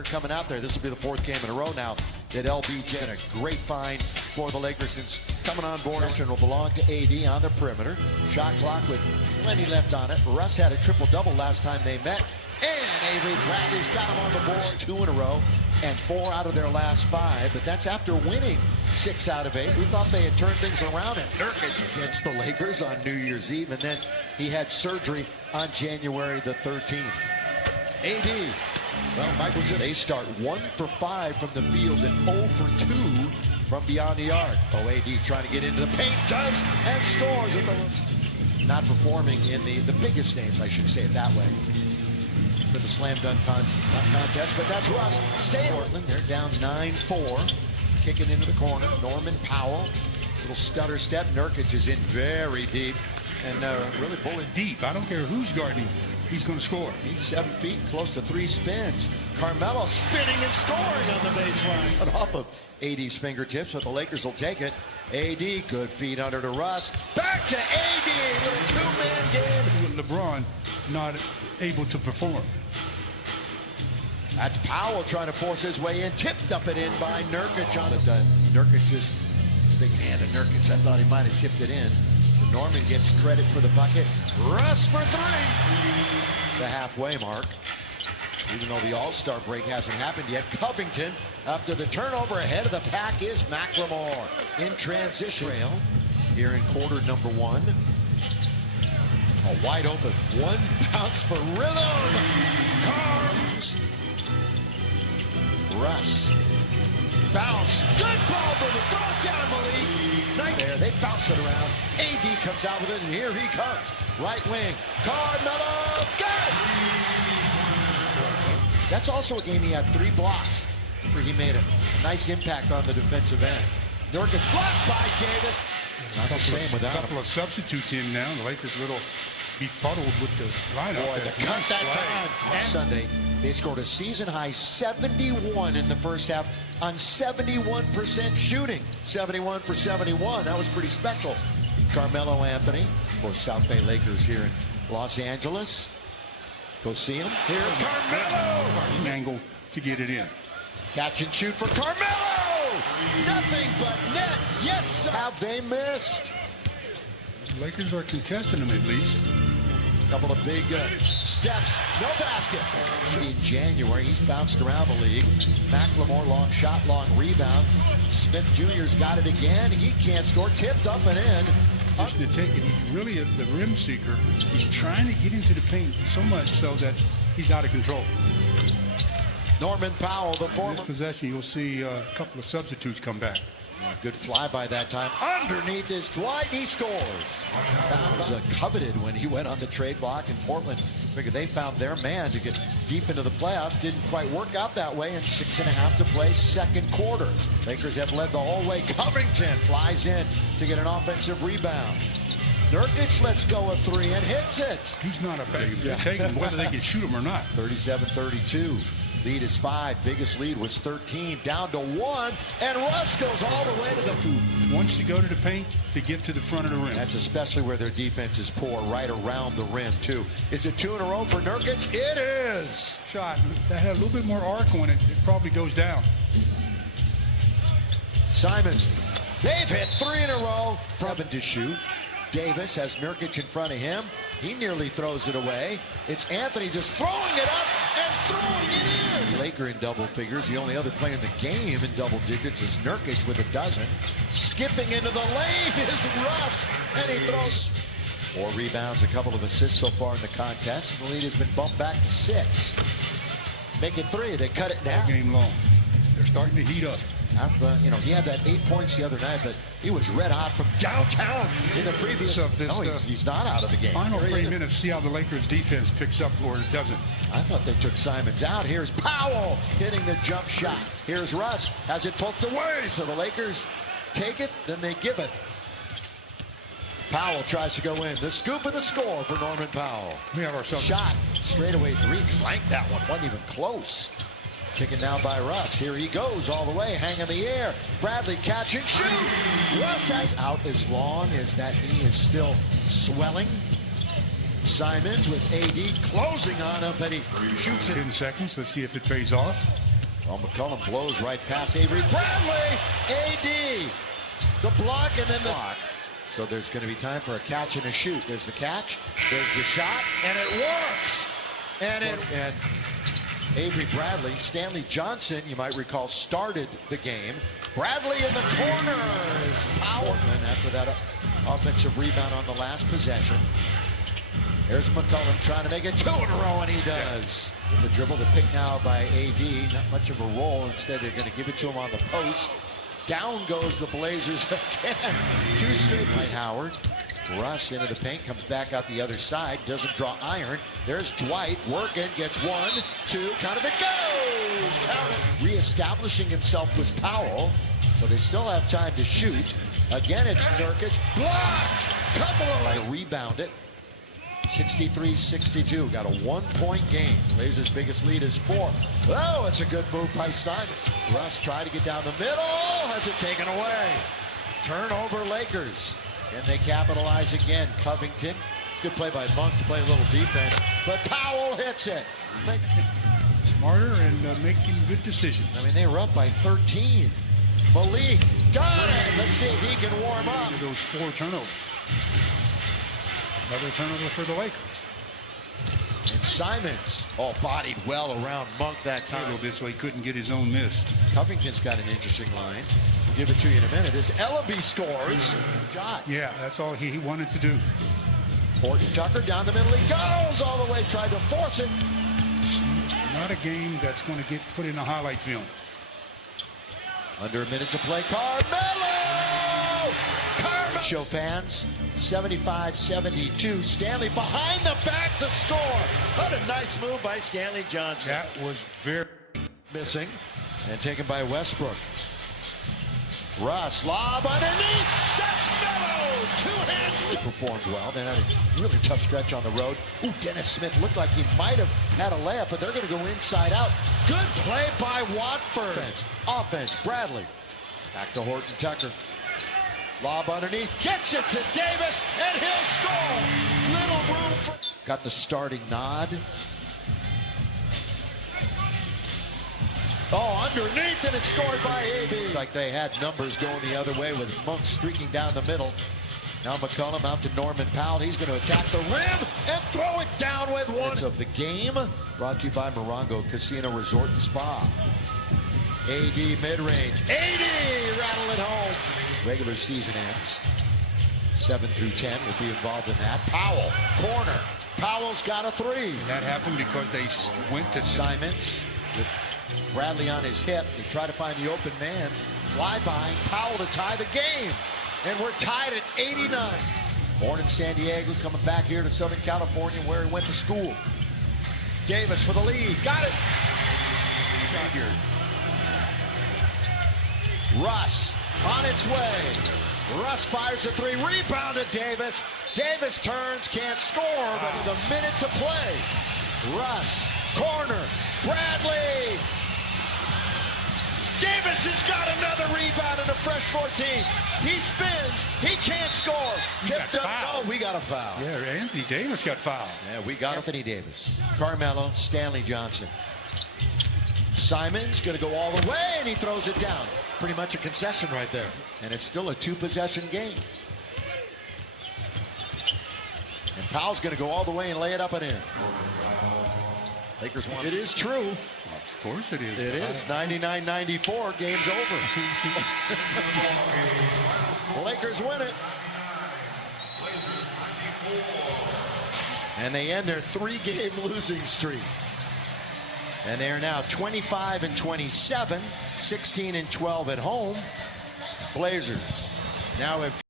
They're coming out there. This will be the fourth game in a row now that LBJ, a great find for the Lakers since coming on board. And will belong to AD on the perimeter. Shot clock with plenty left on it. Russ had a triple-double last time they met. And Avery Bradley's got him on the board 2 in a row and 4 out of their last 5. But that's after winning 6 out of 8. We thought they had turned things around at Nurkic against the Lakers on New Year's Eve. And then he had surgery on January the 13th. AD. Well, Michael just, they start 1 for 5 from the field and 0 for 2 from beyond the arc. Oh, AD trying to get into the paint, does, and scores at the... Not performing in the biggest names, I should say it that way, for the slam dunk contest, but that's Russ. Stay in Portland, they're down 9-4. Kicking into the corner, Norman Powell. Little stutter step, Nurkic is in very deep, and really pulling deep. I don't care who's guarding, he's going to score. He's 7 feet, close to 3 spins. Carmelo spinning and scoring on the baseline. And off of AD's fingertips, but the Lakers will take it. AD, good feet under to Russ. Back to AD, little two-man game. LeBron not able to perform. That's Powell trying to force his way in. Tipped up and in by Nurkic on it. Nurkic just, big hand of Nurkic. I thought he might have tipped it in. So Norman gets credit for the bucket. Russ for 3. The halfway mark. Even though the All-Star break hasn't happened yet, Covington, after the turnover ahead of the pack, is McLemore in transition. Here in quarter number 1. A wide open 1 bounce for rhythm. Carms. Russ. Bounce. Good ball, but throw it down, Malik. Nice there. They bounce it around. AD comes out with it, and here he comes. Right wing. Carmelo. Good. That's also a game he had 3 blocks where he made a nice impact on the defensive end. Nurkic blocked by Davis. Not the same without a couple of substitutes in now. The Lakers a little befuddled with the lineup. Boy, the cut that time. Sunday, they scored a season-high 71 in the first half on 71% shooting. 71 for 71. That was pretty special. Carmelo Anthony for South Bay Lakers here in Los Angeles. Go see him. Here's Carmelo. Angle to get it in. Catch and shoot for Carmelo. Nothing but net. Yes, sir. Have they missed? Lakers are contesting them at least. Couple of big steps. No basket. In January, he's bounced around the league. McLemore, long shot, long rebound. Smith Jr.'s got it again. He can't score. Tipped up and in. To take it. He's really the rim seeker. He's trying to get into the paint so much so that he's out of control. Norman Powell, the former. In this possession, you'll see a couple of substitutes come back. Good fly by that time. Underneath is Dwight. He scores. That was coveted when he went on the trade block in Portland. Figured they found their man to get deep into the playoffs. Didn't quite work out that way. And 6.5 to play, second quarter. Lakers have led the whole way. Covington flies in to get an offensive rebound. Nurkic lets go of 3 and hits it. He's not a bad taking whether they can shoot him or not. 37-32. Lead is 5. Biggest lead was 13. Down to 1. And Russ goes all the way to the hoop. Wants to go to the paint to get to the front of the rim. That's especially where their defense is poor, right around the rim, too. Is it 2 in a row for Nurkic? It is. Shot. That had a little bit more arc on it. It probably goes down. Simons. They've hit 3 in a row. Probably to shoot. Davis has Nurkic in front of him. He nearly throws it away. It's Anthony just throwing it up and throwing it in. Laker in double figures. The only other player in the game in double digits is Nurkic with a dozen. Skipping into the lane is Russ, and he throws 4 rebounds, a couple of assists so far in the contest. And the lead has been bumped back to 6. Make it 3. They cut it down. All game long. They're starting to heat up. He had that 8 points the other night, but he was red hot from downtown in the previous. He's not out of the game. Final 3 minutes, see how the Lakers defense picks up or it doesn't. I thought they took Simons out. Here's Powell hitting the jump shot. Here's Russ, has it poked away. So the Lakers take it, then they give it. Powell tries to go in. The scoop and the score for Norman Powell. We have ourselves shot. Straightaway 3. Clanked that one. Wasn't even close. Taken down by Russ. Here he goes all the way, hang in the air. Bradley catch and shoot. Russ has out as long as that knee is still swelling. Simons with AD closing on him, but he shoots it. 10 seconds. Let's see if it pays off. Well, McCollum blows right past Avery Bradley. AD. The block and then the block. So there's going to be time for a catch and a shoot. There's the catch. There's the shot. And it works. And Avery Bradley, Stanley Johnson, you might recall, started the game. Bradley in the corner is Powell. And after that offensive rebound on the last possession. There's McCollum trying to make it 2 in a row, and he does. With the dribble, the pick now by AD. Not much of a roll. Instead, they're going to give it to him on the post. Down goes the Blazers again. 2 straight by Howard. Russ into the paint, comes back out the other side, doesn't draw iron. There's Dwight working, gets 1, 2, count it goes! Count it. Reestablishing himself was Powell, so they still have time to shoot. Again, it's Nurkic. Blocked! Couple of rebound it. 63-62. Got a 1-point game. Blazers' biggest lead is 4. Oh, it's a good move by Simon. Russ tried to get down the middle. Has it taken away. Turnover Lakers. Can they capitalize again? Covington. It's a good play by Monk to play a little defense. But Powell hits it. Smarter and making good decisions. I mean, they were up by 13. Malik got it. Let's see if he can warm up. Those 4 turnovers. Another turnover for the Lakers. And Simons, all bodied well around Monk that time. A little bit so he couldn't get his own miss. Covington's got an interesting line. We'll give it to you in a minute. As Ellaby scores. Shot. Yeah, that's all he wanted to do. Horton Tucker down the middle. He goes all the way, tried to force it. It's not a game that's going to get put in a highlight film. Under a minute to play. Carmelo! Show fans, 75-72. Stanley behind the back to score. What a nice move by Stanley Johnson. That was very missing and taken by Westbrook. Russ, lob underneath. That's Melo. 2-handed. Performed well. They had a really tough stretch on the road. Ooh, Dennis Smith looked like he might have had a layup, but they're going to go inside out. Good play by Watford. Offense, Bradley. Back to Horton Tucker. Lob underneath, gets it to Davis, and he'll score. Little room for... Got the starting nod. Oh, underneath, and it's scored by AB. Like they had numbers going the other way with Monk streaking down the middle. Now McCollum out to Norman Powell. He's going to attack the rim and throw it down with 1. Of the game, brought to you by Morongo Casino Resort and Spa. AD mid-range. AD rattle it home. Regular season ends. 7 through 10 will be involved in that. Powell, corner. Powell's got a 3. And that happened because they went to Simons with Bradley on his hip. They try to find the open man. Fly by Powell to tie the game. And we're tied at 89. Born in San Diego, coming back here to Southern California where he went to school. Davis for the lead. Got it. Russ on its way. Russ fires a 3. Rebounded Davis. Davis turns, can't score, but with a minute to play. Russ, corner. Bradley. Davis has got another rebound in a fresh 14. He spins. He can't score. Tipped up. Oh, we got a foul. Yeah, Anthony Davis got fouled. Yeah, we got Anthony Davis. Carmelo, Stanley Johnson. Simons going to go all the way, and he throws it down. Pretty much a concession right there. And it's still a 2-possession game. And Powell's going to go all the way and lay it up and in. Lakers won. It is true. Of course it is. It is. 99-94. Game's over. The Lakers win it. And they end their 3-game losing streak. And they are now 25-27, 16-12 at home. Blazers now have